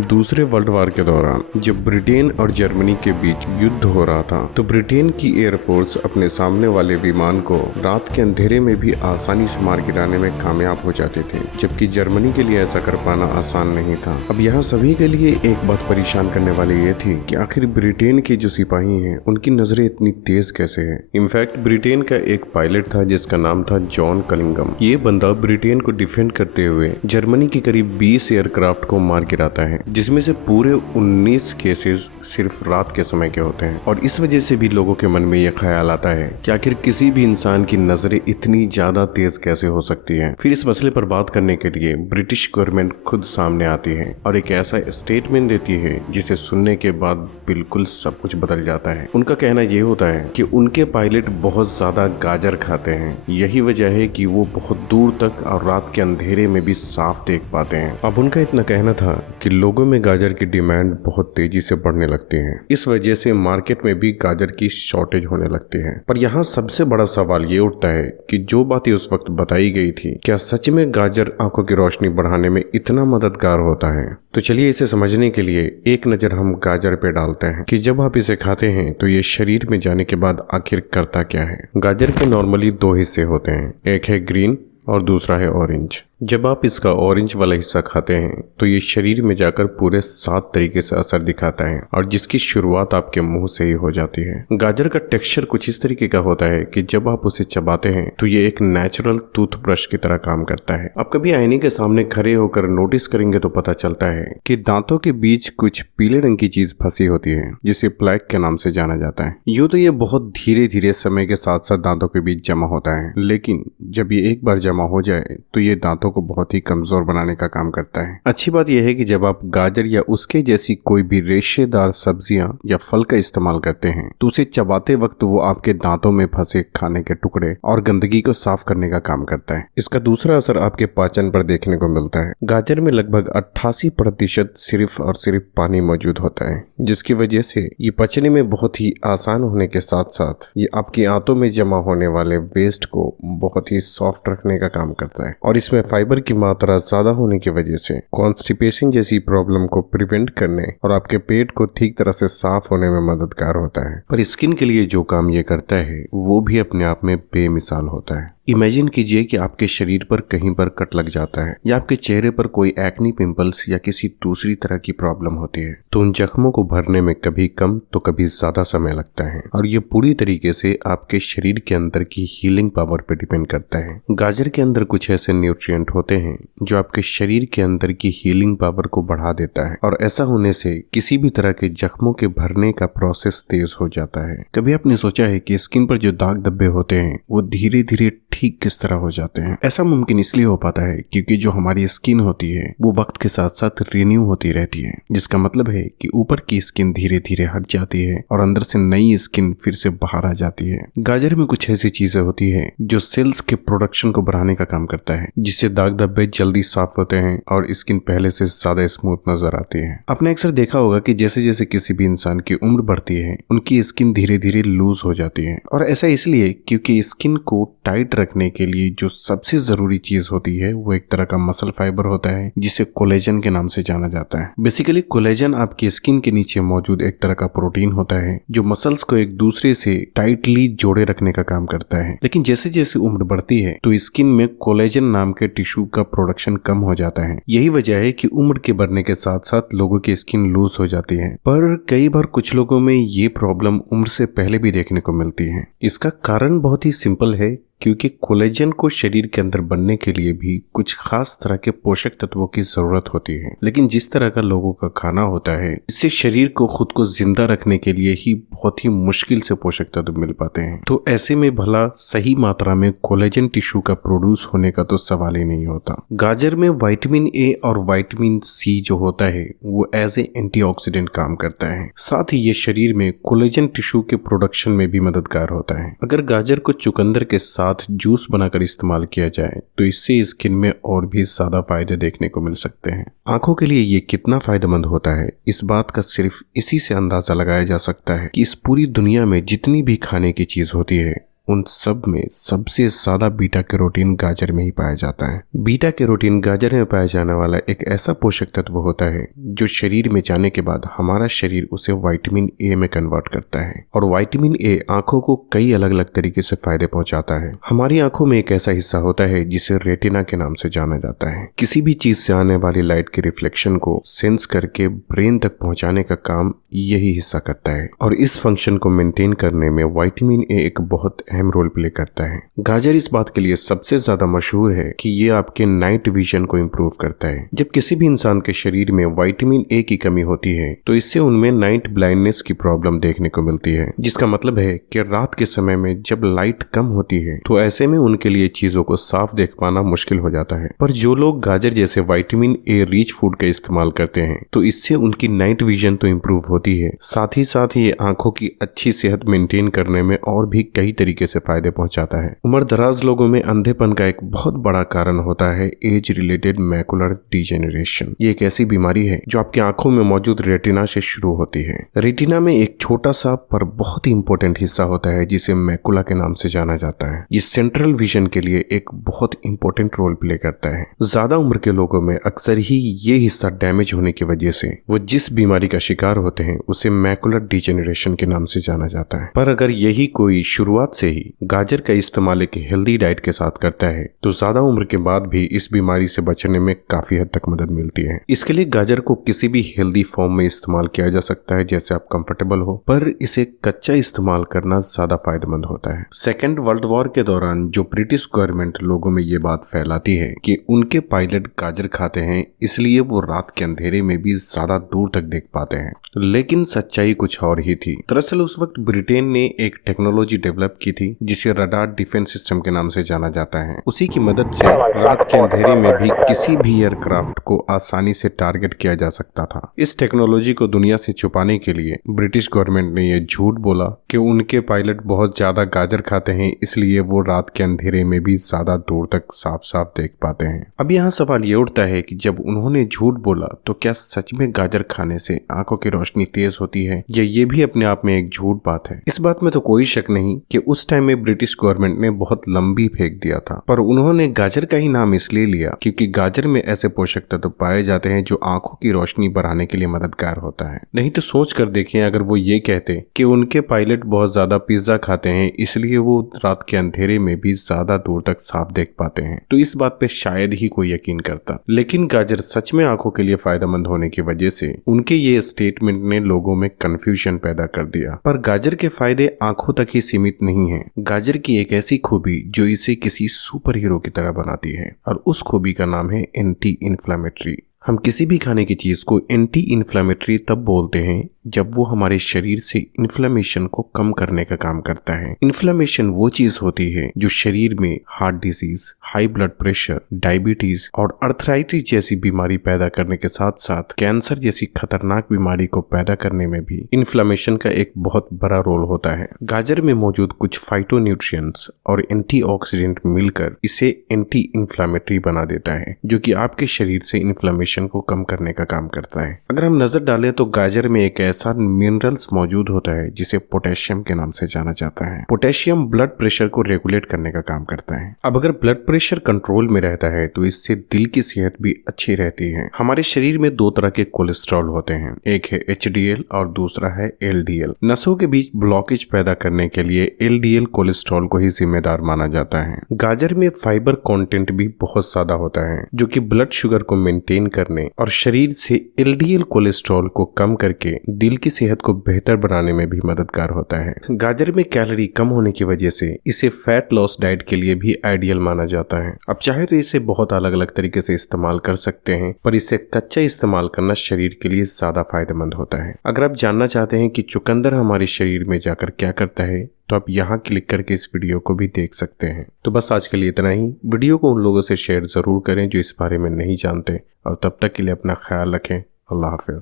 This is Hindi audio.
दूसरे वर्ल्ड वार के दौरान जब ब्रिटेन और जर्मनी के बीच युद्ध हो रहा था तो ब्रिटेन की एयरफोर्स अपने सामने वाले विमान को रात के अंधेरे में भी आसानी से मार गिराने में कामयाब हो जाते थे, जबकि जर्मनी के लिए ऐसा कर पाना आसान नहीं था। अब यहाँ सभी के लिए एक बात परेशान करने वाली ये थी कि आखिर ब्रिटेन के जो सिपाही हैं उनकी नजरें इतनी तेज कैसे है। इनफैक्ट ब्रिटेन का एक पायलट था जिसका नाम था जॉन कलिंगम। ये बंदा ब्रिटेन को डिफेंड करते हुए जर्मनी की करीब 20 एयरक्राफ्ट को मार गिराता है, जिसमें से पूरे 19 केसेस सिर्फ रात के समय के होते हैं। और इस वजह से भी लोगों के मन में यह ख्याल आता है कि आखिर किसी भी इंसान की नजरें इतनी ज्यादा तेज कैसे हो सकती है। फिर इस मसले पर बात करने के लिए ब्रिटिश गवर्नमेंट खुद सामने आती है और एक ऐसा स्टेटमेंट देती है जिसे सुनने के बाद बिल्कुल सब कुछ बदल जाता है। उनका कहना यह होता है कि उनके पायलट बहुत ज्यादा गाजर खाते हैं, यही वजह है कि वो बहुत दूर तक और रात के अंधेरे में भी साफ देख पाते हैं। अब उनका इतना कहना था कि लोगों में गाजर की डिमांड बहुत तेजी से बढ़ने लगती है, इस वजह से मार्केट में भी गाजर की शॉर्टेज होने लगती है। पर यहाँ सबसे बड़ा सवाल ये उठता है कि जो बातें उस वक्त बताई गई थी, क्या सच में गाजर आंखों की रोशनी बढ़ाने में इतना मददगार होता है? तो चलिए इसे समझने के लिए एक नजर हम गाजर पे डालते हैं कि जब आप इसे खाते हैं तो ये शरीर में जाने के बाद आखिर करता क्या है। गाजर के नॉर्मली दो हिस्से होते हैं, एक है ग्रीन और दूसरा है ऑरेंज। जब आप इसका ऑरेंज वाला हिस्सा खाते हैं तो ये शरीर में जाकर पूरे 7 तरीके से असर दिखाता है और जिसकी शुरुआत आपके मुंह से ही हो जाती है। गाजर का टेक्सचर कुछ इस तरीके का होता है कि जब आप उसे चबाते हैं तो ये एक नेचुरल टूथब्रश की तरह काम करता है। आप कभी आईने के सामने खड़े होकर नोटिस करेंगे तो पता चलता है कि दांतों के बीच कुछ पीले रंग की चीज फंसी होती है जिसे प्लेक के नाम से जाना जाता है। यूँ तो ये बहुत धीरे धीरे समय के साथ साथ दांतों के बीच जमा होता है, लेकिन जब ये एक बार जमा हो जाए तो ये दांतों को बहुत ही कमजोर बनाने का काम करता है। अच्छी बात यह है कि जब आप गाजर या उसके जैसी कोई भी रेशेदार सब्जियां या फल का इस्तेमाल करते हैं तो उसे चबाते वक्त वो आपके दांतों में फंसे खाने के टुकड़े और गंदगी को साफ करने का काम करता है। इसका दूसरा असर आपके पाचन पर देखने को मिलता है। गाजर में लगभग 88% सिर्फ और सिर्फ पानी मौजूद होता है, जिसकी वजह से ये पचने में बहुत ही आसान होने के साथ साथ ये आपकी आंतों में जमा होने वाले वेस्ट को बहुत ही सॉफ्ट रखने का काम करता है। और इसमें फाइबर की मात्रा ज्यादा होने की वजह से कॉन्स्टिपेशन जैसी प्रॉब्लम को प्रिवेंट करने और आपके पेट को ठीक तरह से साफ होने में मददगार होता है। पर स्किन के लिए जो काम ये करता है वो भी अपने आप में बेमिसाल होता है। इमेजिन कीजिए कि आपके शरीर पर कहीं पर कट लग जाता है या आपके चेहरे पर कोई एक्नी पिंपल्स या किसी दूसरी तरह की प्रॉब्लम होती है तो उन जख्मों को भरने में कभी कम तो कभी ज्यादा समय लगता है और ये पूरी तरीके से आपके शरीर के अंदर की हीलिंग पावर पर डिपेंड करता है। गाजर के अंदर कुछ ऐसे न्यूट्रिएंट होते हैं जो आपके शरीर के अंदर की हीलिंग पावर को बढ़ा देता है और ऐसा होने से किसी भी तरह के जख्मों के भरने का प्रोसेस तेज हो जाता है। कभी आपने सोचा है कि स्किन पर जो दाग धब्बे होते हैं वो धीरे धीरे ठीक किस तरह हो जाते हैं? ऐसा मुमकिन इसलिए हो पाता है क्योंकि जो हमारी स्किन होती है वो वक्त के साथ साथ रिन्यू होती रहती है, जिसका मतलब है कि ऊपर की स्किन धीरे धीरे हट जाती है और अंदर से नई स्किन फिर से बाहर आ जाती है। गाजर में कुछ ऐसी चीजें होती है जो सेल्स के प्रोडक्शन को बढ़ाने का काम करता है, जिससे दाग धब्बे जल्दी साफ होते हैं और स्किन पहले से ज्यादा स्मूथ नजर आती है। आपने अक्सर देखा होगा कि जैसे जैसे किसी भी इंसान की उम्र बढ़ती है उनकी स्किन धीरे धीरे लूज हो जाती है और ऐसा इसलिए क्योंकि स्किन को टाइट रखने के लिए जो सबसे जरूरी चीज होती है वो एक तरह का मसल फाइबर होता है जिसे कोलेजन के नाम से जाना जाता है। बेसिकली कोलेजन आपकी स्किन के नीचे मौजूद एक तरह का प्रोटीन होता है जो मसल्स को एक दूसरे से टाइटली जोड़े रखने का काम करता है। लेकिन जैसे जैसे उम्र बढ़ती है तो स्किन में कोलेजन नाम के टिश्यू का प्रोडक्शन कम हो जाता है। यही वजह है कि उम्र के बढ़ने के साथ साथ लोगों की स्किन लूज हो जाती है। पर कई बार कुछ लोगों में ये प्रॉब्लम उम्र से पहले भी देखने को मिलती है। इसका कारण बहुत ही सिंपल है, क्योंकि कोलेजन को शरीर के अंदर बनने के लिए भी कुछ खास तरह के पोषक तत्वों की जरूरत होती है, लेकिन जिस तरह का लोगों का खाना होता है इससे शरीर को खुद को जिंदा रखने के लिए ही बहुत ही मुश्किल से पोषक तत्व मिल पाते हैं। तो ऐसे में भला सही मात्रा में कोलेजन टिश्यू का प्रोड्यूस होने का तो सवाल ही नहीं होता। गाजर में विटामिन ए और विटामिन सी जो होता है वो एज ए एंटीऑक्सीडेंट काम करता है, साथ ही ये शरीर में कोलेजन टिश्यू के प्रोडक्शन में भी मददगार होता है। अगर गाजर को चुकंदर के साथ जूस बनाकर इस्तेमाल किया जाए तो इससे स्किन में और भी ज्यादा फायदे देखने को मिल सकते हैं। आंखों के लिए ये कितना फायदेमंद होता है इस बात का सिर्फ इसी से अंदाजा लगाया जा सकता है कि इस पूरी दुनिया में जितनी भी खाने की चीज होती है उन सब में सबसे ज्यादा बीटा कैरोटीन गाजर में ही पाया जाता है। बीटा कैरोटीन गाजर में पाया जाने वाला एक ऐसा पोषक तत्व होता है जो शरीर में जाने के बाद हमारा शरीर उसे विटामिन ए में कन्वर्ट करता है और विटामिन ए आंखों को कई अलग अलग तरीके से फायदे पहुंचाता है। हमारी आंखों में एक ऐसा हिस्सा होता है जिसे रेटिना के नाम से जाना जाता है। किसी भी चीज से आने वाली लाइट के रिफ्लेक्शन को सेंस करके ब्रेन तक पहुंचाने का काम यही हिस्सा करता है और इस फंक्शन को मेंटेन करने में विटामिन ए एक बहुत अहम रोल प्ले करता है। गाजर इस बात के लिए सबसे ज्यादा मशहूर है कि ये आपके नाइट विजन को इम्प्रूव करता है। जब किसी भी इंसान के शरीर में विटामिन ए की कमी होती है तो इससे उनमें नाइट ब्लाइंडनेस की प्रॉब्लम देखने को मिलती है, जिसका मतलब है कि रात के समय में जब लाइट कम होती है तो ऐसे में उनके लिए चीजों को साफ देख पाना मुश्किल हो जाता है। पर जो लोग गाजर जैसे विटामिन ए रिच फूड का इस्तेमाल करते हैं तो इससे उनकी नाइट विजन तो इम्प्रूव होती है, साथ ही ये आंखों की अच्छी सेहत मेंटेन करने में और भी कई तरीके से फायदे पहुंचाता है। उम्र दराज लोगों में अंधेपन का एक बहुत बड़ा कारण होता है एज रिलेटेड मैकुलर डिजेनरेशन। ये एक ऐसी बीमारी है जो आपकी आंखों में मौजूद रेटिना से शुरू होती है। रेटिना में एक छोटा सा पर बहुत ही इंपॉर्टेंट हिस्सा होता है जिसे मैकुला के नाम से जाना जाता है। ये सेंट्रल विजन के लिए एक बहुत इंपॉर्टेंट रोल प्ले करता है। ज्यादा उम्र के लोगों में अक्सर ही ये हिस्सा डैमेज होने की वजह से वो जिस बीमारी का शिकार होते हैं उसे मैकुलर डिजेनरेशन के नाम से जाना जाता है। पर अगर यही कोई शुरुआत से ही गाजर का इस्तेमाल एक हेल्दी डाइट के साथ करता है तो ज्यादा उम्र के बाद भी इस बीमारी से बचने में काफी हद तक मदद मिलती है। इसके लिए गाजर को किसी भी हेल्दी फॉर्म में इस्तेमाल किया जा सकता है जैसे आप कंफर्टेबल हो, पर इसे कच्चा इस्तेमाल करना ज्यादा फायदेमंद होता है। सेकेंड वर्ल्ड वॉर के दौरान जो ब्रिटिश गवर्नमेंट लोगों में ये बात फैलाती है कि उनके पायलट गाजर खाते हैं इसलिए वो रात के अंधेरे में भी ज्यादा दूर तक देख पाते हैं, लेकिन सच्चाई कुछ और ही थी। दरअसल उस वक्त ब्रिटेन ने एक टेक्नोलॉजी डेवलप की थी जिसे रडार डिफेंस सिस्टम के नाम से जाना जाता है। उसी की मदद से रात के अंधेरे में भी किसी भी एयरक्राफ्ट को आसानी से टारगेट किया जा सकता था। इस टेक्नोलॉजी को दुनिया से छुपाने के लिए ब्रिटिश गवर्नमेंट ने यह झूठ बोला कि उनके पायलट बहुत ज्यादा गाजर खाते हैं इसलिए वो रात के अंधेरे में भी ज्यादा दूर तक साफ साफ देख पाते हैं। अब यहाँ सवाल ये उठता है कि जब उन्होंने झूठ बोला तो क्या सच में गाजर खाने से आंखों की रोशनी तेज होती है या ये भी अपने आप में एक झूठ बात है? इस बात में तो कोई शक नहीं कि उस टाइम में ब्रिटिश गवर्नमेंट ने बहुत लंबी फेंक दिया था, पर उन्होंने गाजर का ही नाम इसलिए लिया क्योंकि गाजर में ऐसे पोषक तत्व पाए जाते हैं जो आंखों की रोशनी बढ़ाने के लिए मददगार होता है। नहीं तो सोच कर देखें, अगर वो ये कहते कि उनके पायलट बहुत ज्यादा पिज्जा खाते हैं इसलिए वो रात के अंधेरे में भी ज्यादा दूर तक साफ देख पाते हैं तो इस बात पे शायद ही कोई यकीन करता। लेकिन गाजर सच में आंखों के लिए फायदेमंद होने की वजह से उनके ये स्टेटमेंट ने लोगों में कंफ्यूजन पैदा कर दिया। पर गाजर के फायदे आंखों तक ही सीमित नहीं है। गाजर की एक ऐसी खूबी जो इसे किसी सुपर हीरो की तरह बनाती है और उस खूबी का नाम है एंटी इन्फ्लेमेटरी। हम किसी भी खाने की चीज को एंटी इन्फ्लेमेटरी तब बोलते हैं जब वो हमारे शरीर से इन्फ्लेमेशन को कम करने का काम करता है। इन्फ्लेमेशन वो चीज होती है जो शरीर में heart disease, high blood pressure, diabetes और अर्थराइटिस जैसी बीमारी पैदा करने के साथ साथ कैंसर जैसी खतरनाक बीमारी को पैदा करने में भी इन्फ्लेमेशन का एक बहुत बड़ा रोल होता है। गाजर में मौजूद कुछ फाइटोन्यूट्रिएंट्स और एंटीऑक्सीडेंट मिलकर इसे एंटी इन्फ्लेमेटरी बना देता है जो कि आपके शरीर से इन्फ्लेमेशन को कम करने का काम करता है। अगर हम नजर डालें तो गाजर में एक ऐसा मिनरल्स मौजूद होता है जिसे पोटेशियम के नाम से जाना जाता है। पोटेशियम ब्लड प्रेशर को रेगुलेट करने का काम करता है। अब अगर ब्लड प्रेशर कंट्रोल में रहता है तो इससे दिल की सेहत भी अच्छी रहती है। हमारे शरीर में दो तरह के कोलेस्ट्रॉल होते हैं, एक है HDL और दूसरा है LDL। नसों के बीच ब्लॉकेज पैदा करने के लिए LDL कोलेस्ट्रॉल को ही जिम्मेदार माना जाता है। गाजर में फाइबर कंटेंट भी बहुत ज्यादा होता है जो कि ब्लड शुगर को मेंटेन करने और शरीर से LDL कोलेस्ट्रॉल को कम करके दिल की सेहत को बेहतर बनाने में भी मददगार होता है। गाजर में कैलोरी कम होने की वजह से इसे फैट लॉस डाइट के लिए भी आइडियल माना जाता है। अब चाहे तो इसे बहुत अलग अलग तरीके से इस्तेमाल कर सकते हैं, पर इसे कच्चा इस्तेमाल करना शरीर के लिए ज्यादा फायदेमंद होता है। अगर आप जानना चाहते हैं कि चुकंदर हमारे शरीर में जाकर क्या करता है तो आप यहाँ क्लिक करके इस वीडियो को भी देख सकते हैं। तो बस आज के लिए इतना ही। वीडियो को उन लोगों से शेयर जरूर करें जो इस बारे में नहीं जानते और तब तक के लिए अपना ख्याल रखें। अल्लाह हाफिज़।